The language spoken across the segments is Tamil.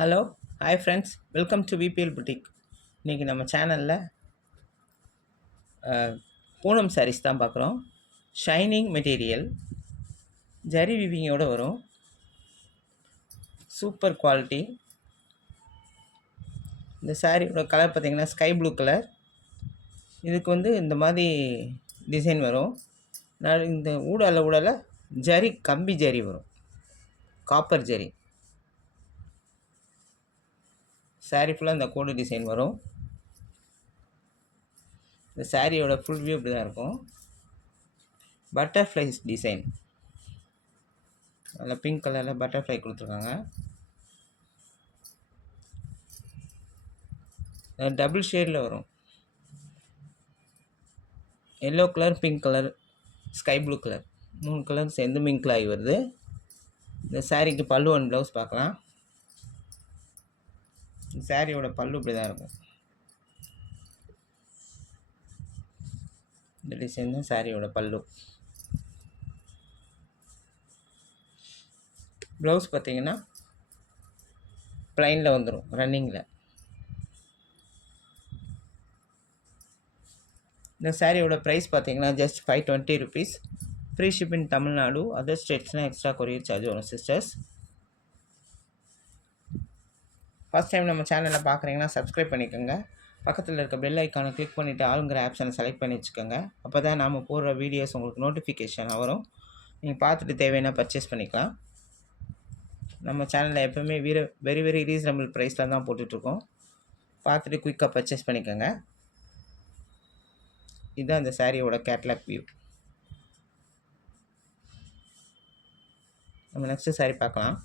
Hello hi friends, welcome to VBL boutique. இன்றைக்கி நம்ம சேனலில் பூனம் சாரீஸ் தான் பார்க்குறோம். ஷைனிங் மெட்டீரியல், ஜரி விவிங்கோடு வரும், சூப்பர் குவாலிட்டி. இந்த சாரியோட கலர் பார்த்திங்கன்னா ஸ்கை ப்ளூ கலர். இதுக்கு இந்த மாதிரி டிசைன் வரும். இந்த ஊடால ஜரி, கம்பி ஜரி வரும், காப்பர் ஜரி. சாரீ ஃபுல்லாக இந்த கோடு டிசைன் வரும். இந்த சாரியோட ஃபுல் வியூ இப்படி தான் இருக்கும். பட்டர்ஃப்ளைஸ் டிசைன், அதில் பிங்க் கலரில் பட்டர்ஃப்ளை கொடுத்துருக்காங்க. டபுள் ஷேடில் வரும். Yellow colour, pink colour, sky blue colour, 3 colour சேர்ந்து மிங்கிள் ஆகி வருது. இந்த சாரீக்கு பல்லு அண்ட் ப்ளவுஸ் பார்க்கலாம். இந்த சாரியோட பல்லு இப்படி தான் இருக்கும். இந்த டிசைன் தான் சாரியோட பல்லு. ப்ளவுஸ் பார்த்தீங்கன்னா ப்ளைனில் வந்துடும், ரன்னிங்கில். இந்த சாரியோட ப்ரைஸ் பார்த்தீங்கன்னா just 520 rupees. Free shipping Tamil Nadu. Other ஸ்டேட்ஸ்னால் எக்ஸ்ட்ரா கொரியர் சார்ஜ் வரும் சிஸ்டர்ஸ். ஃபஸ்ட் டைம் நம்ம சேனலில் பார்க்குறீங்கன்னா சப்ஸ்கிரைப் பண்ணிக்கோங்க. பக்கத்தில் இருக்க பெல் ஐக்கானை கிளிக் பண்ணிவிட்டு ஆளுங்கிற ஆப்ஷனை செலக்ட் பண்ணி வச்சுக்கோங்க. அப்போ தான் நாம் போடுற வீடியோஸ் உங்களுக்கு நோட்டிஃபிகேஷன் வரும். நீங்கள் பார்த்துட்டு தேவையான பர்ச்சேஸ் பண்ணிக்கலாம். நம்ம சேனலில் எப்போவுமே வெரி வெரி ரீசனபிள் ப்ரைஸில் தான் போட்டுட்ருக்கோம். பார்த்துட்டு குயிக்காக பர்ச்சேஸ் பண்ணிக்கோங்க. இதுதான் இந்த சாரியோட கேட்லாக் வியூ. நம்ம நெக்ஸ்ட்டு சாரி பார்க்கலாம்.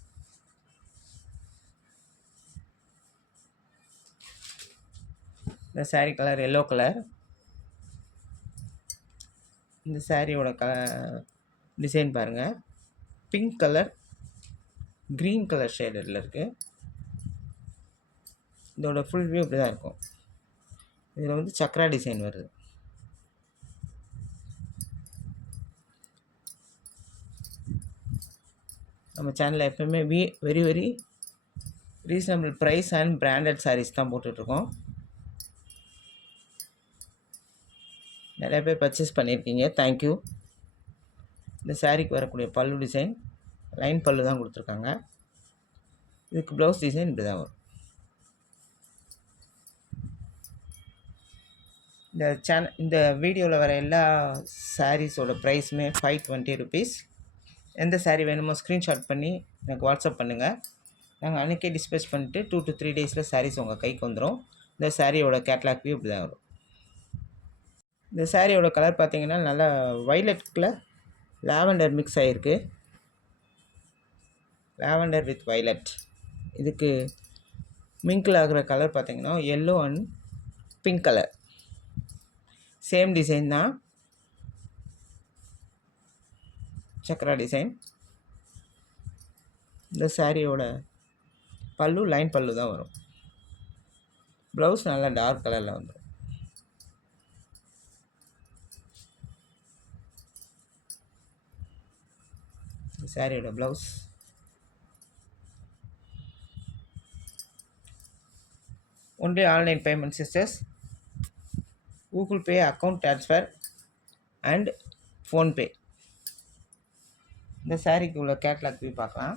இந்த சாரீ கலர் எல்லோ கலர். இந்த சாரியோட டிசைன் பாருங்கள். பிங்க் கலர், க்ரீன் கலர் ஷேடடில் இருக்குது. இதோட ஃபுல் வியூ இப்படி தான் இருக்கும். இதில் சக்ரா டிசைன் வருது. நம்ம சேனலில் எப்போயுமே very very reasonable price and branded saris தான் போட்டுட்ருக்கோம். நிறைய பேர் பர்ச்சேஸ் பண்ணியிருக்கீங்க, தேங்க்யூ. இந்த சாரீக்கு வரக்கூடிய பல்லு டிசைன் லைன் பல்லு தான் கொடுத்துருக்காங்க. இதுக்கு ப்ளவுஸ் டிசைன் இப்படி தான் வரும். இந்த வீடியோவில் வர எல்லா சாரீஸோட ப்ரைஸுமே 520 rupees. எந்த சாரீ வேணுமோ ஸ்க்ரீன்ஷாட் பண்ணி எனக்கு வாட்ஸ்அப் பண்ணுங்கள். நாங்கள் அன்றைக்கே டிஸ்பேச் பண்ணிவிட்டு 2 to 3 days சாரீஸ் உங்கள் கைக்கு வந்துடும். இந்த சாரியோட கேட்லாக் வியூ இப்படி தான் வரும். இந்த சாரியோட கலர் பார்த்தீங்கன்னா நல்லா வைலட்டில் லாவெண்டர் மிக்ஸ் ஆகிருக்கு. Lavender with violet. இதுக்கு மிங்கிள் ஆகிற கலர் பார்த்தீங்கன்னா yellow and pink colour. Same design தான், சக்ரா டிசைன். இந்த சாரியோட பல்லு லைன் பல்லு தான் வரும். ப்ளவுஸ் நல்லா டார்க் கலரில் வந்துடும். சாரியோட blouse. Only online payment sisters. Google Pay, account transfer and PhonePe. இந்த சாரிக்கு உள்ள கேட்லாக் வியூ பார்க்கலாம்.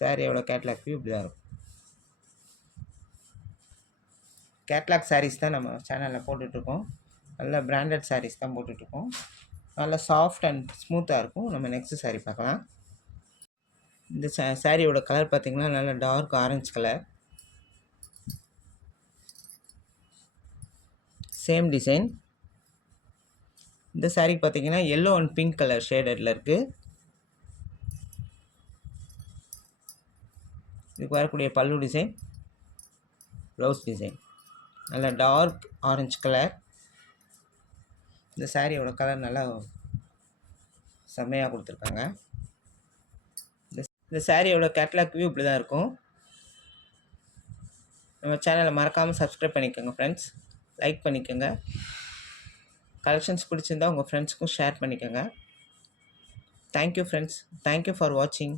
சாரியோட கேட்லாக் வியூ இப்படி தான் இருக்கும். கேட்லாக் சாரீஸ் தான் நம்ம சேனலில் போட்டுட்ருக்கோம். நல்ல பிராண்டட் சாரீஸ் தான் போட்டுட்ருக்கோம். நல்லா சாஃப்ட் அண்ட் ஸ்மூத்தாக இருக்கும். நம்ம நெக்ஸ்ட்டு சாரீ பார்க்கலாம். இந்த சாரியோட கலர் பார்த்திங்கன்னா நல்லா dark orange colour. Same design. இந்த சாரீ பார்த்திங்கன்னா எல்லோ அண்ட் பிங்க் கலர் ஷேடடில் இருக்குது. இதுக்கு வரக்கூடிய பல்லு டிசைன், ப்ளவுஸ் டிசைன் நல்லா டார்க் ஆரஞ்சு கலர். இந்த சாரியோட கலர் நல்லா செம்மையாக கொடுத்துருக்காங்க. இந்த சாரியோட கேட்லாக் வியூ இப்படி தான் இருக்கும். நம்ம சேனலை மறக்காமல் சப்ஸ்கிரைப் பண்ணிக்கோங்க ஃப்ரெண்ட்ஸ். லைக் பண்ணிக்கோங்க. கலெக்ஷன்ஸ் பிடிச்சிருந்தா உங்கள் ஃப்ரெண்ட்ஸுக்கும் ஷேர் பண்ணிக்கோங்க. Thank you friends. தேங்க்யூ ஃபார் வாட்சிங்.